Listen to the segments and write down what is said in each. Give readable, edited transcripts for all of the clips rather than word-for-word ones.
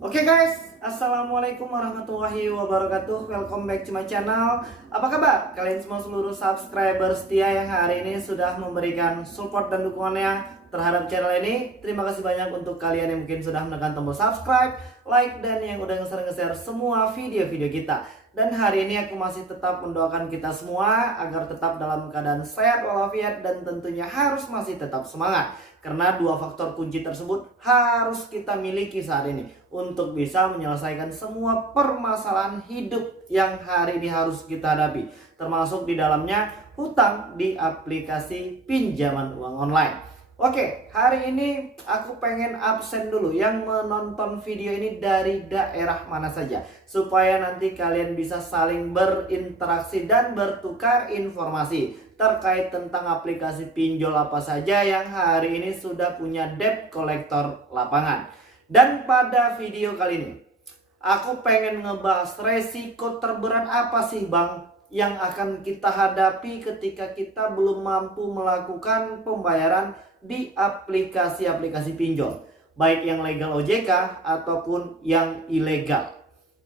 Oke guys, Assalamualaikum warahmatullahi wabarakatuh. Welcome back to my channel. Apa kabar kalian semua seluruh subscriber setia yang hari ini sudah memberikan support dan dukungannya terhadap channel ini. Terima kasih banyak untuk kalian yang mungkin sudah menekan tombol subscribe, like, dan yang udah nge-share semua video-video kita. Dan hari ini aku masih tetap mendoakan kita semua agar tetap dalam keadaan sehat walafiat dan tentunya harus masih tetap semangat. Karena dua faktor kunci tersebut harus kita miliki saat ini untuk bisa menyelesaikan semua permasalahan hidup yang hari ini harus kita hadapi. Termasuk di dalamnya hutang di aplikasi pinjaman uang online. Oke, hari ini aku pengen absen dulu yang menonton video ini dari daerah mana saja, supaya nanti kalian bisa saling berinteraksi dan bertukar informasi terkait tentang aplikasi pinjol apa saja yang hari ini sudah punya debt collector lapangan. Dan pada video kali ini aku pengen ngebahas resiko terberat apa sih Bang yang akan kita hadapi ketika kita belum mampu melakukan pembayaran di aplikasi-aplikasi pinjol, baik yang legal OJK ataupun yang ilegal.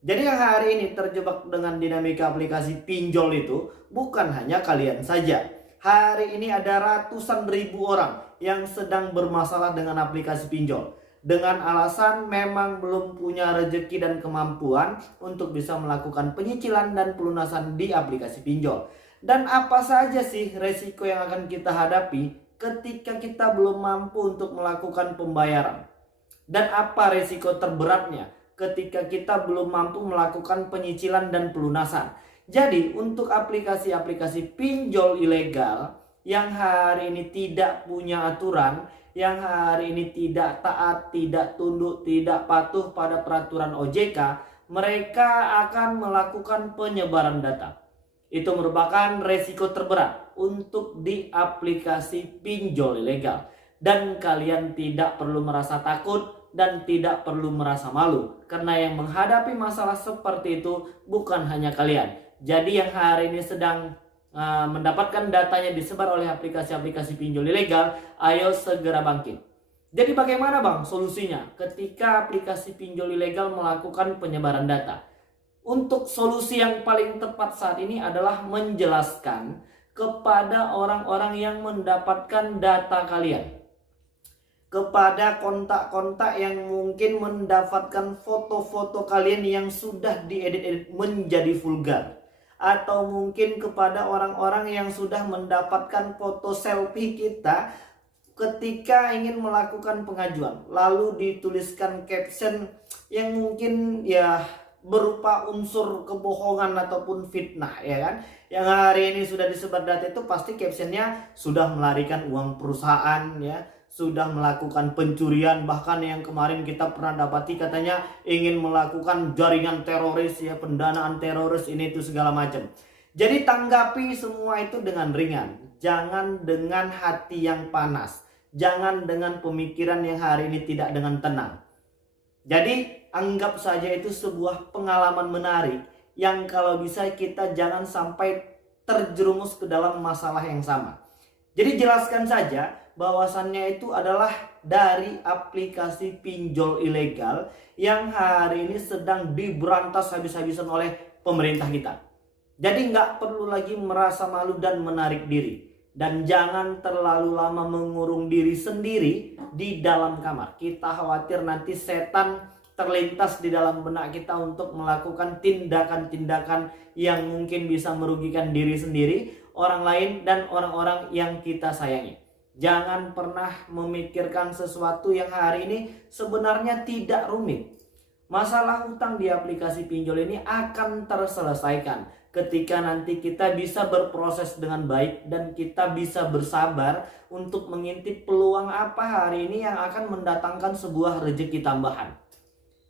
Jadi yang hari ini terjebak dengan dinamika aplikasi pinjol itu bukan hanya kalian saja. Hari ini ada ratusan ribu orang yang sedang bermasalah dengan aplikasi pinjol, dengan alasan memang belum punya rezeki dan kemampuan untuk bisa melakukan penyicilan dan pelunasan di aplikasi pinjol. Dan apa saja sih resiko yang akan kita hadapi ketika kita belum mampu untuk melakukan pembayaran? Dan apa resiko terberatnya ketika kita belum mampu melakukan penyicilan dan pelunasan? Jadi untuk aplikasi-aplikasi pinjol ilegal yang hari ini tidak punya aturan, yang hari ini tidak taat, tidak tunduk, tidak patuh pada peraturan OJK, mereka akan melakukan penyebaran data. Itu merupakan resiko terberat untuk di aplikasi pinjol ilegal. Dan kalian tidak perlu merasa takut dan tidak perlu merasa malu, karena yang menghadapi masalah seperti itu bukan hanya kalian. Jadi yang hari ini sedang mendapatkan datanya disebar oleh aplikasi-aplikasi pinjol ilegal, ayo segera bangkit. Jadi bagaimana Bang solusinya ketika aplikasi pinjol ilegal melakukan penyebaran data? Untuk solusi yang paling tepat saat ini adalah menjelaskan kepada orang-orang yang mendapatkan data kalian, kepada kontak-kontak yang mungkin mendapatkan foto-foto kalian yang sudah diedit-edit menjadi vulgar, atau mungkin kepada orang-orang yang sudah mendapatkan foto selfie kita ketika ingin melakukan pengajuan, lalu dituliskan caption yang mungkin ya berupa unsur kebohongan ataupun fitnah, ya kan? Yang hari ini sudah disebar data itu pasti captionnya sudah melarikan uang perusahaan, ya, sudah melakukan pencurian, bahkan yang kemarin kita pernah dapati katanya ingin melakukan jaringan teroris, ya, pendanaan teroris ini itu segala macam. Jadi tanggapi semua itu dengan ringan, jangan dengan hati yang panas, jangan dengan pemikiran yang hari ini tidak dengan tenang. Jadi anggap saja itu sebuah pengalaman menarik yang kalau bisa kita jangan sampai terjerumus ke dalam masalah yang sama. Jadi jelaskan saja bahwasannya itu adalah dari aplikasi pinjol ilegal yang hari ini sedang diberantas habis-habisan oleh pemerintah kita. Jadi nggak perlu lagi merasa malu dan menarik diri. Dan jangan terlalu lama mengurung diri sendiri di dalam kamar. Kita khawatir nanti setan terlintas di dalam benak kita untuk melakukan tindakan-tindakan yang mungkin bisa merugikan diri sendiri, orang lain, dan orang-orang yang kita sayangi. Jangan pernah memikirkan sesuatu yang hari ini sebenarnya tidak rumit. Masalah hutang di aplikasi pinjol ini akan terselesaikan ketika nanti kita bisa berproses dengan baik dan kita bisa bersabar untuk mengintip peluang apa hari ini yang akan mendatangkan sebuah rezeki tambahan.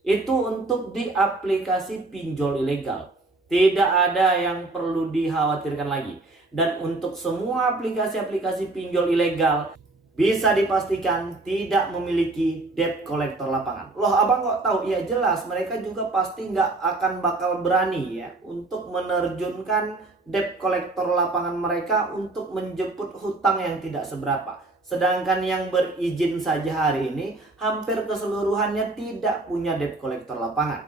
Itu untuk di aplikasi pinjol ilegal. Tidak ada yang perlu dikhawatirkan lagi. Dan untuk semua aplikasi-aplikasi pinjol ilegal bisa dipastikan tidak memiliki debt collector lapangan. Loh abang kok tahu? Ya jelas mereka juga pasti nggak akan bakal berani ya untuk menerjunkan debt collector lapangan mereka untuk menjemput hutang yang tidak seberapa. Sedangkan yang berizin saja hari ini hampir keseluruhannya tidak punya debt collector lapangan.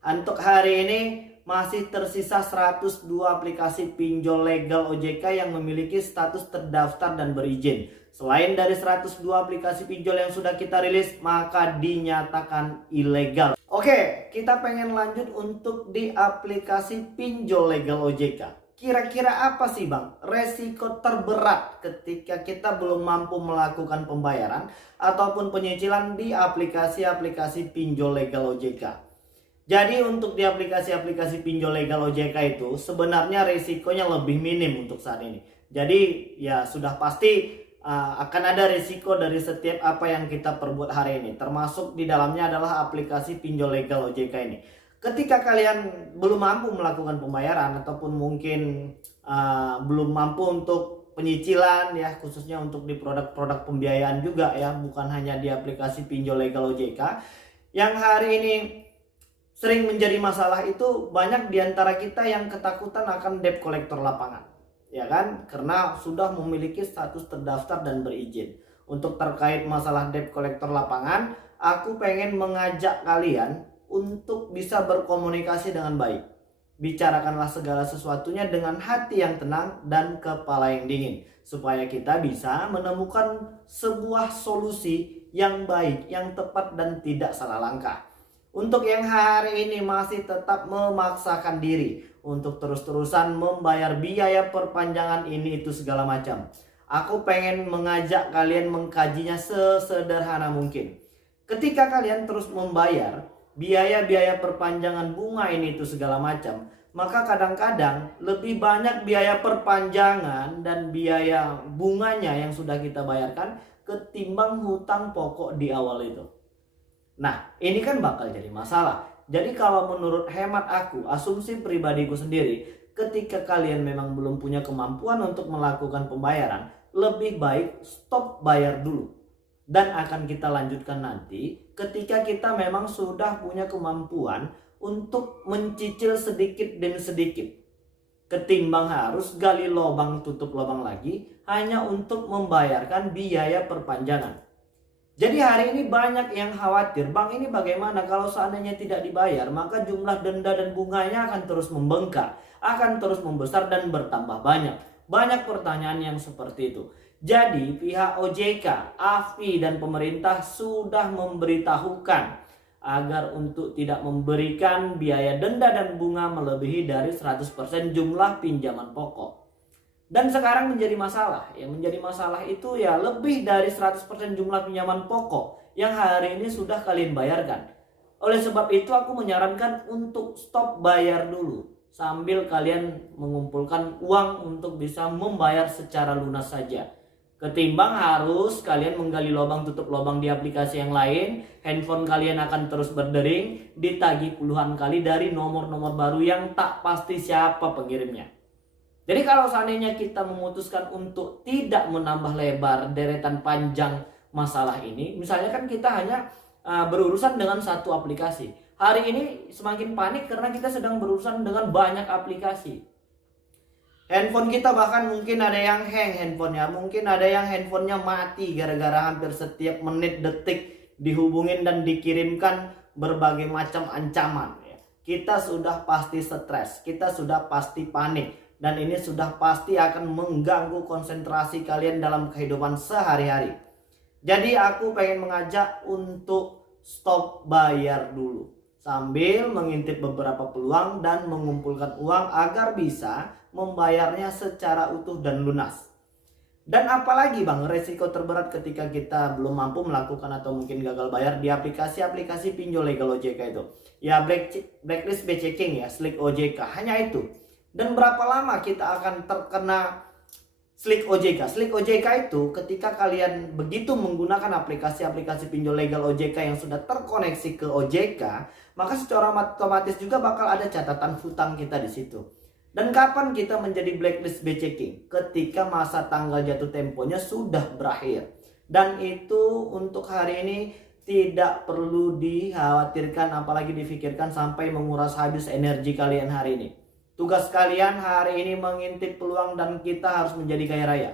Untuk hari ini masih tersisa 102 aplikasi pinjol legal OJK yang memiliki status terdaftar dan berizin. Selain dari 102 aplikasi pinjol yang sudah kita rilis, maka dinyatakan ilegal. Oke, kita pengen lanjut untuk di aplikasi pinjol legal OJK. Kira-kira apa sih Bang resiko terberat ketika kita belum mampu melakukan pembayaran ataupun penyicilan di aplikasi-aplikasi pinjol legal OJK? Jadi untuk di aplikasi-aplikasi pinjol legal OJK itu sebenarnya resikonya lebih minim untuk saat ini. Jadi ya sudah pasti akan ada risiko dari setiap apa yang kita perbuat hari ini. Termasuk di dalamnya adalah aplikasi pinjol legal OJK ini. Ketika kalian belum mampu melakukan pembayaran ataupun mungkin belum mampu untuk penyicilan ya, khususnya untuk di produk-produk pembiayaan juga ya, bukan hanya di aplikasi pinjol legal OJK. Yang hari ini sering menjadi masalah itu banyak diantara kita yang ketakutan akan debt collector lapangan, ya kan? Karena sudah memiliki status terdaftar dan berizin. Untuk terkait masalah debt collector lapangan, aku pengen mengajak kalian untuk bisa berkomunikasi dengan baik. Bicarakanlah segala sesuatunya dengan hati yang tenang dan kepala yang dingin, supaya kita bisa menemukan sebuah solusi yang baik, yang tepat dan tidak salah langkah. Untuk yang hari ini masih tetap memaksakan diri untuk terus-terusan membayar biaya perpanjangan ini itu segala macam, aku pengen mengajak kalian mengkajinya sesederhana mungkin. Ketika kalian terus membayar biaya-biaya perpanjangan bunga ini itu segala macam, maka kadang-kadang lebih banyak biaya perpanjangan dan biaya bunganya yang sudah kita bayarkan ketimbang hutang pokok di awal itu. Nah, ini kan bakal jadi masalah. Jadi kalau menurut hemat aku, asumsi pribadiku sendiri, ketika kalian memang belum punya kemampuan untuk melakukan pembayaran, lebih baik stop bayar dulu. Dan akan kita lanjutkan nanti ketika kita memang sudah punya kemampuan untuk mencicil sedikit demi sedikit. Ketimbang harus gali lubang tutup lubang lagi hanya untuk membayarkan biaya perpanjangan. Jadi hari ini banyak yang khawatir, Bang ini bagaimana kalau seandainya tidak dibayar, maka jumlah denda dan bunganya akan terus membengkak, akan terus membesar dan bertambah banyak. Banyak pertanyaan yang seperti itu. Jadi pihak OJK, AFI dan pemerintah sudah memberitahukan agar untuk tidak memberikan biaya denda dan bunga melebihi dari 100% jumlah pinjaman pokok. Dan sekarang menjadi masalah, yang menjadi masalah itu ya lebih dari 100% jumlah pinjaman pokok yang hari ini sudah kalian bayarkan. Oleh sebab itu aku menyarankan untuk stop bayar dulu sambil kalian mengumpulkan uang untuk bisa membayar secara lunas saja. Ketimbang harus kalian menggali lubang tutup lubang di aplikasi yang lain, handphone kalian akan terus berdering, ditagih puluhan kali dari nomor-nomor baru yang tak pasti siapa pengirimnya. Jadi kalau seandainya kita memutuskan untuk tidak menambah lebar deretan panjang masalah ini, misalnya kan kita hanya berurusan dengan satu aplikasi. Hari ini semakin panik karena kita sedang berurusan dengan banyak aplikasi. Handphone kita bahkan mungkin ada yang hang handphonenya, mungkin ada yang handphonenya mati gara-gara hampir setiap menit detik dihubungin dan dikirimkan berbagai macam ancaman. Kita sudah pasti stres, kita sudah pasti panik, dan ini sudah pasti akan mengganggu konsentrasi kalian dalam kehidupan sehari-hari. Jadi aku pengen mengajak untuk stop bayar dulu sambil mengintip beberapa peluang dan mengumpulkan uang agar bisa membayarnya secara utuh dan lunas. Dan apalagi Bang resiko terberat ketika kita belum mampu melakukan atau mungkin gagal bayar di aplikasi-aplikasi pinjol legal OJK itu? Ya blacklist B-checking ya, Slick OJK, hanya itu. Dan berapa lama kita akan terkena Slick OJK? Slick OJK itu ketika kalian begitu menggunakan aplikasi-aplikasi pinjol legal OJK yang sudah terkoneksi ke OJK, maka secara otomatis juga bakal ada catatan hutang kita di situ. Dan kapan kita menjadi blacklist B-checking? Ketika masa tanggal jatuh temponya sudah berakhir. Dan itu untuk hari ini tidak perlu dikhawatirkan apalagi difikirkan sampai menguras habis energi kalian hari ini. Tugas kalian hari ini mengintip peluang dan kita harus menjadi kaya raya.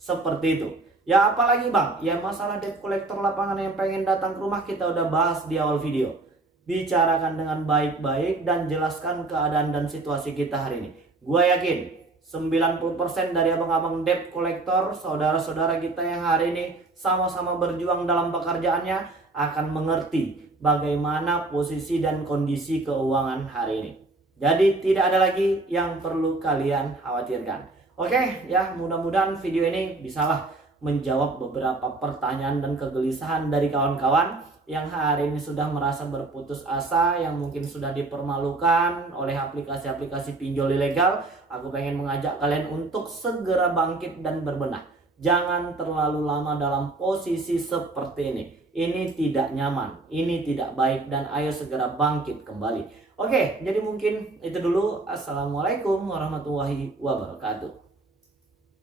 Seperti itu. Ya apalagi bang, ya masalah debt collector lapangan yang pengen datang ke rumah kita udah bahas di awal video. Bicarakan dengan baik-baik dan jelaskan keadaan dan situasi kita hari ini. Gue yakin 90% dari abang-abang debt collector, saudara-saudara kita yang hari ini sama-sama berjuang dalam pekerjaannya akan mengerti bagaimana posisi dan kondisi keuangan hari ini. Jadi tidak ada lagi yang perlu kalian khawatirkan. Oke ya, mudah-mudahan video ini bisalah menjawab beberapa pertanyaan dan kegelisahan dari kawan-kawan yang hari ini sudah merasa berputus asa, yang mungkin sudah dipermalukan oleh aplikasi-aplikasi pinjol ilegal. Aku pengen mengajak kalian untuk segera bangkit dan berbenah. Jangan terlalu lama dalam posisi seperti ini. Ini tidak nyaman, ini tidak baik, dan ayo segera bangkit kembali. Oke, jadi mungkin itu dulu. Assalamualaikum warahmatullahi wabarakatuh.